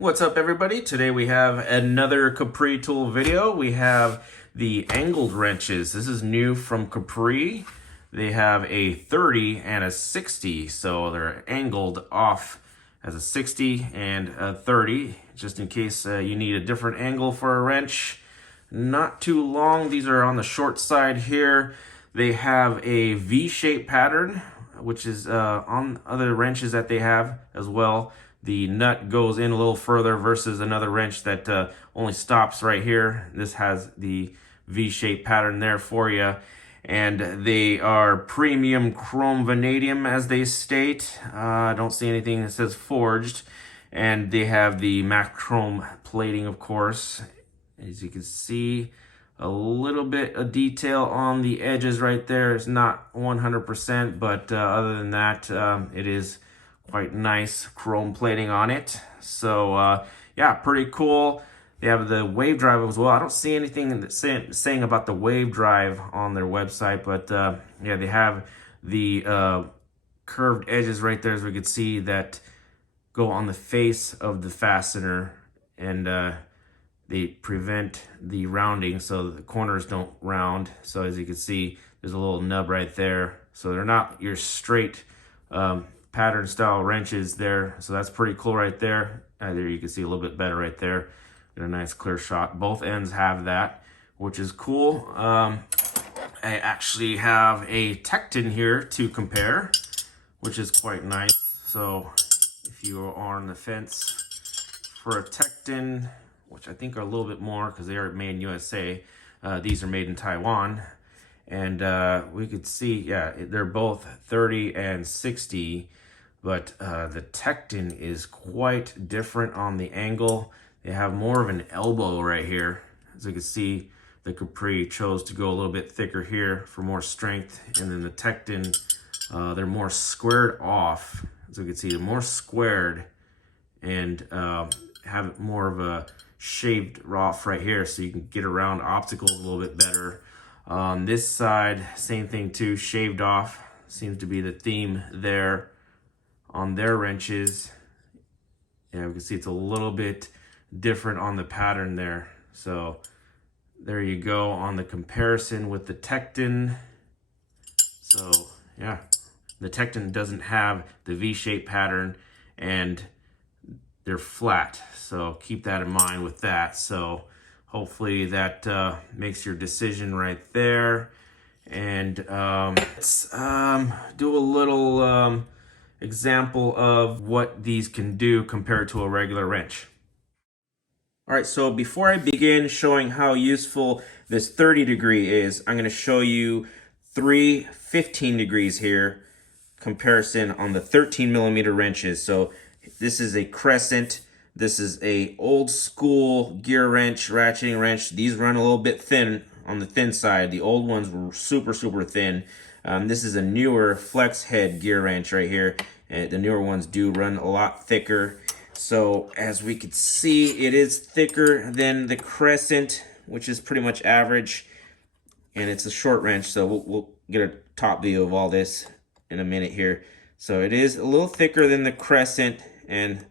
What's up, everybody? Today we have another Capri tool video. We have the angled wrenches. This is new from Capri. They have a 30 and a 60, so they're angled off as a 60 and a 30, just in case you need a different angle for a wrench. Not too long. These are on the short side here. They have a V-shaped pattern, which is on other wrenches that they have as well. The nut goes in a little further versus another wrench that only stops right here. This has the V-shaped pattern there for you. And they are premium chrome vanadium, as they state. I don't see anything that says forged. And they have the matte chrome plating, of course. As you can see, a little bit of detail on the edges right there. It's not 100%, but other than that, it is quite nice chrome plating on it. So yeah, pretty cool. They have the wave drive as well. I don't see anything that's saying about the wave drive on their website, but yeah, they have the curved edges right there, as we could see, that go on the face of the fastener, and they prevent the rounding so the corners don't round. So as you can see, there's a little nub right there. So they're not your straight pattern style wrenches there. So that's pretty cool right there. There you can see a little bit better right there. Get a nice clear shot. Both ends have that, which is cool. I actually have a Tecton here to compare, which is quite nice. So if you are on the fence for a Tecton, which I think are a little bit more because they are made in USA, these are made in Taiwan. And we could see, yeah, they're both 30 and 60, but the Tecton is quite different on the angle. They have more of an elbow right here. As you can see, the Capri chose to go a little bit thicker here for more strength. And then the Tecton, they're more squared off. As you can see, they're more squared and have more of a shaved off right here, so you can get around obstacles a little bit better. On this side, same thing too, shaved off. Seems to be the theme there on their wrenches. Yeah, we can see it's a little bit different on the pattern there. So there you go on the comparison with the Tecton. So yeah, the Tecton doesn't have the V-shaped pattern and they're flat. So keep that in mind with that. So hopefully that makes your decision right there. And let's do a little example of what these can do compared to a regular wrench. All right, so before I begin showing how useful this 30 degree is, I'm going to show you three 15 degrees here comparison on the 13 millimeter wrenches. So this is a crescent. This is a old school gear wrench, ratcheting wrench. These run a little bit thin on the thin side. The old ones were super thin. This is a newer flex head gear wrench right here. The newer ones do run a lot thicker. So as we can see, it is thicker than the crescent, which is pretty much average. And it's a short wrench, so we'll get a top view of all this in a minute here. So it is a little thicker than the crescent and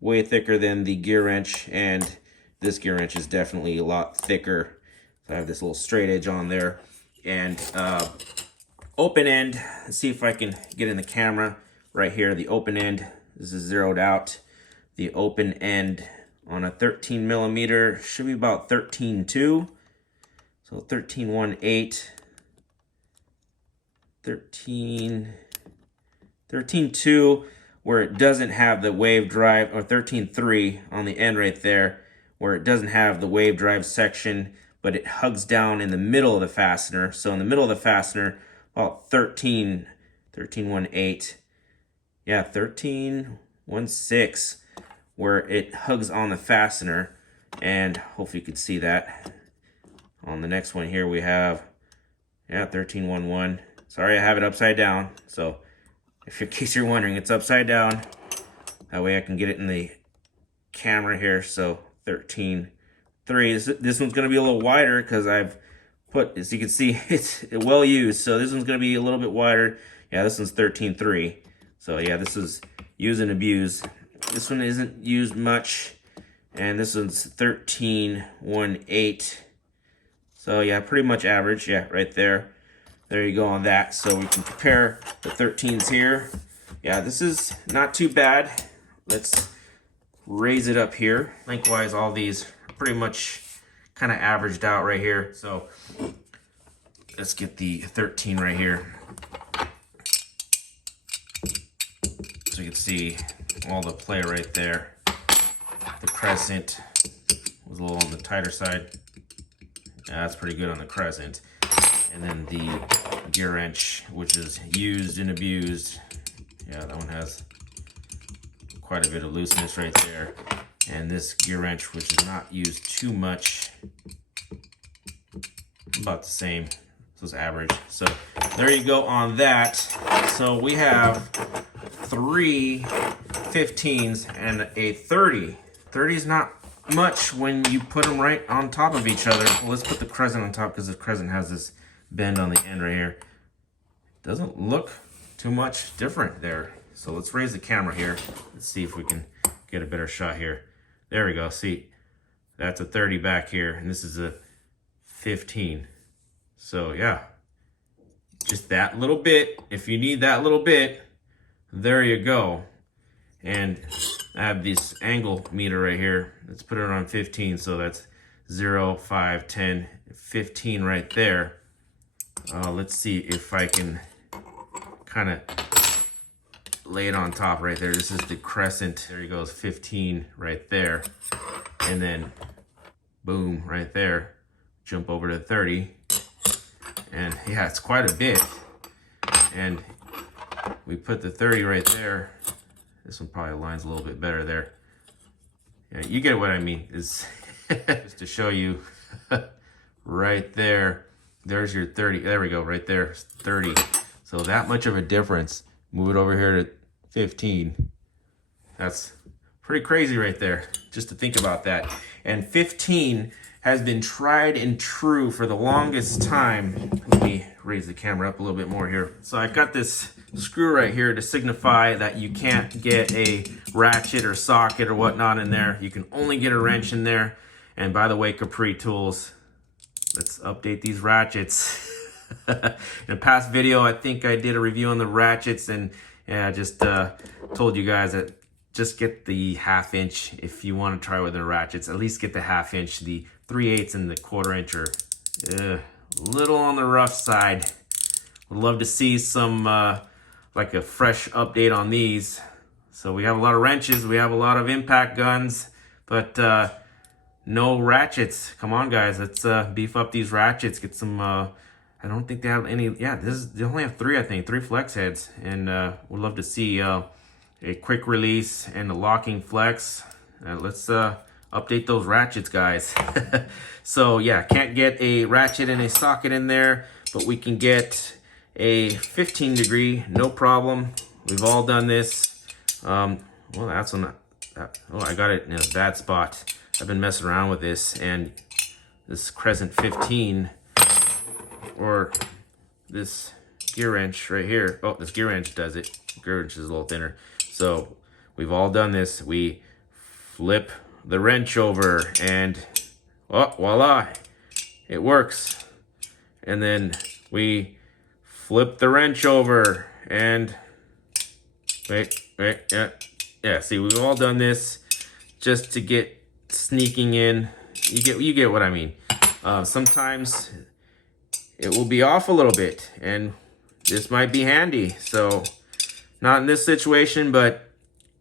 way thicker than the gear wrench, and this gear wrench is definitely a lot thicker. So I have this little straight edge on there, and open end. Let's see if I can get in the camera right here. The open end, this is zeroed out. The open end on a 13 millimeter should be about 13.2. So 13.18, 13.2, where it doesn't have the wave drive, or 13.3 on the end right there, where it doesn't have the wave drive section, but it hugs down in the middle of the fastener. So in the middle of the fastener, about 13.18, yeah, 13.16, where it hugs on the fastener, and hopefully you can see that. On the next one here we have, yeah, 13.11. Sorry, I have it upside down. So if in case you're wondering, it's upside down. That way I can get it in the camera here. So 13.3. This one's going to be a little wider because I've put, as you can see, it's well used. So this one's going to be a little bit wider. Yeah, this one's 13.3. So yeah, this is use and abuse. This one isn't used much. and this one's 13.18. So yeah, pretty much average. Yeah, right there. There you go on that. So we can compare the 13s here. Yeah, this is not too bad. Let's raise it up here. Lengthwise, all these are pretty much kind of averaged out right here. So let's get the 13 right here. So you can see all the play right there. The crescent was a little on the tighter side. Yeah, that's pretty good on the crescent. And then the gear wrench, which is used and abused. Yeah, that one has quite a bit of looseness right there. And this gear wrench, which is not used too much, about the same. So it's average. So there you go on that. So we have 3 15s and a 30. 30 is not much when you put them right on top of each other. Well, let's put the crescent on top because the crescent has this bend on the end right here. Doesn't look too much different there. So let's raise the camera here. Let's see if we can get a better shot here. There we go. See, that's a 30 back here, and this is a 15. So yeah, just that little bit. If you need that little bit, there you go. And I have this angle meter right here. Let's put it on 15. So that's 0, 5, 10, 15 right there. Let's see if I can kind of lay it on top right there. This is the crescent. There he goes, 15 right there. And then boom, right there. Jump over to 30. And yeah, it's quite a bit. And we put the 30 right there. This one probably aligns a little bit better there. Yeah, you get what I mean. Is just to show you right there. There's your 30. There we go, right there, 30. So that much of a difference. Move it over here to 15. That's pretty crazy right there, just to think about that. And 15 has been tried and true for the longest time. Let me raise the camera up a little bit more here. So I got this screw right here to signify that you can't get a ratchet or socket or whatnot in there. You can only get a wrench in there. And by the way, Capri Tools, let's update these ratchets. In a past video, I think I did a review on the ratchets, and yeah, I just told you guys that just get the 1/2 inch if you want to try with the ratchets. At least get the 1/2 inch. The 3/8 and the 1/4 inch are a little on the rough side. Would love to see some like a fresh update on these. So we have a lot of wrenches, we have a lot of impact guns, but no ratchets. Come on, guys, let's beef up these ratchets. Get some. I don't think they have any. Yeah, they only have 3, I think, 3 flex heads, and would love to see a quick release and a locking flex. Let's update those ratchets, guys. So yeah, can't get a ratchet and a socket in there, but we can get a 15 degree, no problem. We've all done this. Well, that's on that. Oh, I got it in a bad spot. I've been messing around with this, and this crescent 15 or this gear wrench right here. Oh, this gear wrench does it. Gear wrench is a little thinner. So we've all done this. We flip the wrench over and oh, voila, it works. And then we flip the wrench over and yeah. See, we've all done this just to get sneaking in. You get what I mean. Sometimes it will be off a little bit, and this might be handy. So not in this situation, but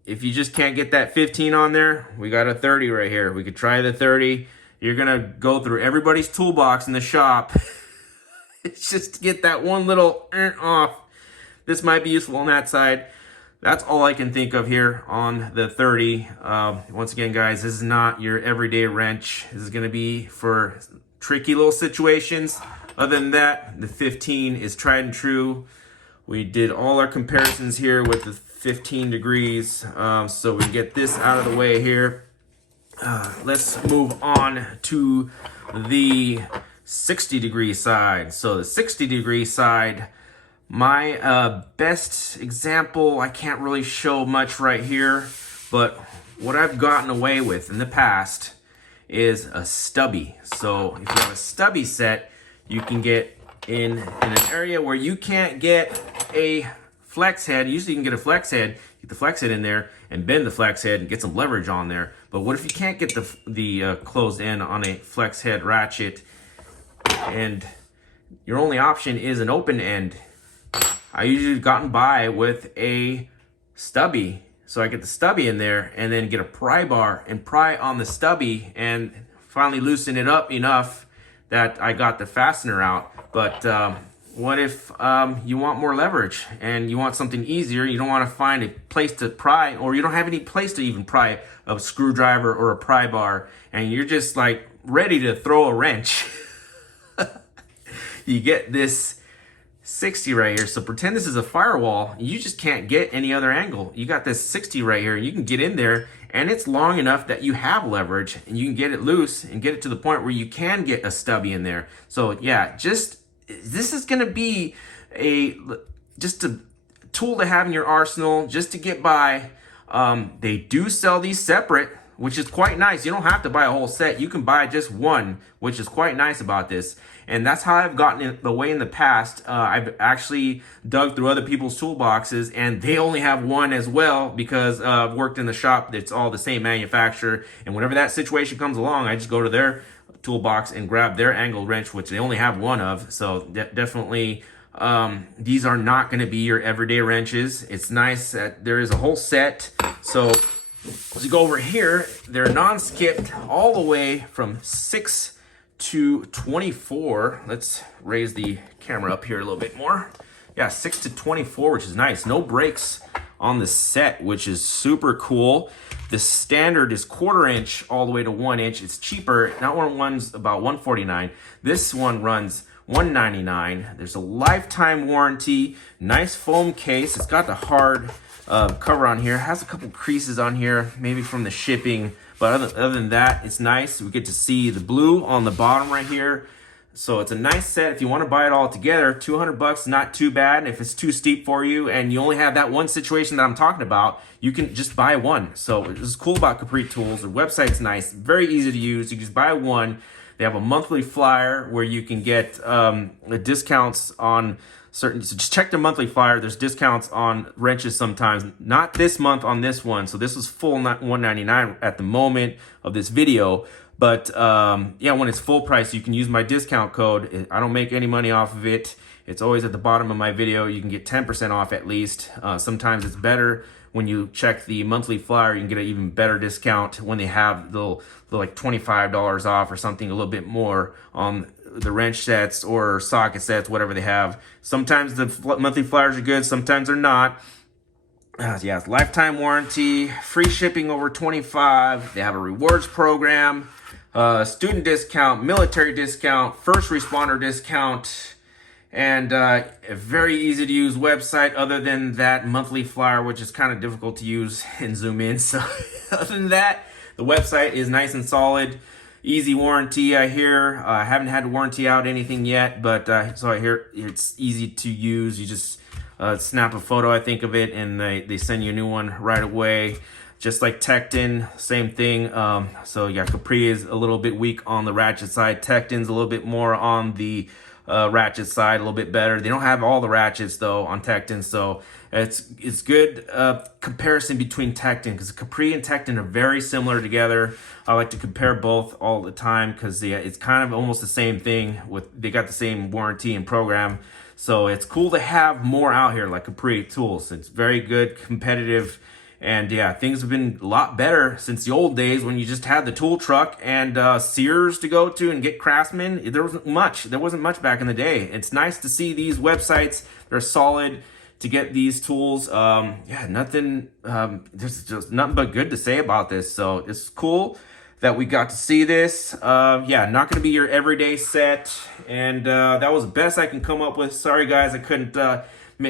if you just can't get that 15 on there, we got a 30 right here. We could try the 30. You're gonna go through everybody's toolbox in the shop. It's just to get that one little off. This might be useful on that side. That's all I can think of here on the 30. Once again, guys, this is not your everyday wrench. This is gonna be for tricky little situations. Other than that, the 15 is tried and true. We did all our comparisons here with the 15 degrees. So we get this out of the way here. Let's move on to the 60 degree side. So the 60 degree side, my best example, I can't really show much right here, but what I've gotten away with in the past is a stubby. So if you have a stubby set, you can get in an area where you can't get a flex head. Usually you can get a flex head, get the flex head in there and bend the flex head and get some leverage on there. But what if you can't get the closed end on a flex head ratchet and your only option is an open end? I usually gotten by with a stubby. So I get the stubby in there and then get a pry bar and pry on the stubby and finally loosen it up enough that I got the fastener out. But what if you want more leverage and you want something easier? You don't want to find a place to pry, or you don't have any place to even pry a screwdriver or a pry bar, and you're just like ready to throw a wrench. You get this 60 right here. So pretend this is a firewall. You just can't get any other angle. You got this 60 right here, and you can get in there, and it's long enough that you have leverage, and you can get it loose and get it to the point where you can get a stubby in there. So yeah, this is gonna be just a tool to have in your arsenal just to get by. They do sell these separate, which is quite nice. You don't have to buy a whole set. You can buy just one, which is quite nice about this. And that's how I've gotten the way in the past. I've actually dug through other people's toolboxes, and they only have one as well, because I've worked in the shop that's all the same manufacturer. And whenever that situation comes along, I just go to their toolbox and grab their angle wrench, which they only have one of. So definitely, these are not going to be your everyday wrenches. It's nice that there is a whole set. So as you go over here, they're non-skipped all the way from 6 to 24. Let's raise the camera up here a little bit more. Yeah, 6 to 24, which is nice. No breaks on the set, which is super cool. The standard is 1/4 inch all the way to 1 inch. It's cheaper. That one runs about $149. This one runs $199. There's a lifetime warranty. Nice foam case. It's got the hard cover on here. It has a couple creases on here, maybe from the shipping. But other than that, it's nice. We get to see the blue on the bottom right here. So it's a nice set. If you want to buy it all together, $200, not too bad. If it's too steep for you and you only have that one situation that I'm talking about, you can just buy one. So this is cool about Capri Tools. The website's nice, very easy to use. You can just buy one. They have a monthly flyer where you can get discounts on certain, so just check the monthly flyer. There's discounts on wrenches sometimes. Not this month on this one. So this is full $199 at the moment of this video. But yeah, when it's full price, you can use my discount code. I don't make any money off of it. It's always at the bottom of my video. You can get 10% off at least. Sometimes it's better when you check the monthly flyer. You can get an even better discount when they have the like $25 off or something, a little bit more on the wrench sets or socket sets, whatever they have. Sometimes the monthly flyers are good, sometimes they're not. Yeah, it's lifetime warranty, free shipping over $25. They have a rewards program, student discount, military discount, first responder discount, and a very easy to use website other than that monthly flyer, which is kind of difficult to use and zoom in. So other than that, the website is nice and solid. Easy warranty, I hear. I haven't had to warranty out anything yet, but so I hear it's easy to use. You just snap a photo, I think, of it, and they send you a new one right away. Just like Tecton, same thing. So yeah, Capri is a little bit weak on the ratchet side. Tecton's a little bit more on the ratchet side, a little bit better. They don't have all the ratchets though on Tecton, so it's good comparison between Tecton, because Capri and Tecton are very similar together. I like to compare both all the time because it's kind of almost the same thing. They got the same warranty and program, so it's cool to have more out here like Capri Tools. It's very good, competitive. And yeah, things have been a lot better since the old days when you just had the tool truck and Sears to go to and get Craftsman. There wasn't much back in the day. It's nice to see these websites. They're solid to get these tools. Yeah, nothing. There's just nothing but good to say about this. So it's cool that we got to see this. Yeah, not going to be your everyday set. And that was the best I can come up with. Sorry guys, I couldn't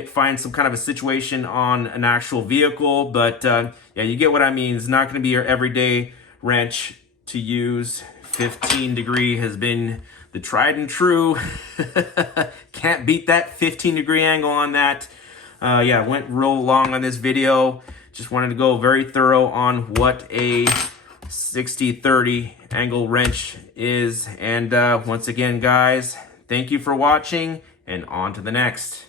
find some kind of a situation on an actual vehicle, but yeah, you get what I mean. It's not going to be your everyday wrench to use. 15 degree has been the tried and true. Can't beat that 15 degree angle on that. Yeah, went real long on this video. Just wanted to go very thorough on what a 60-30 angle wrench is. And once again, guys, thank you for watching, and on to the next.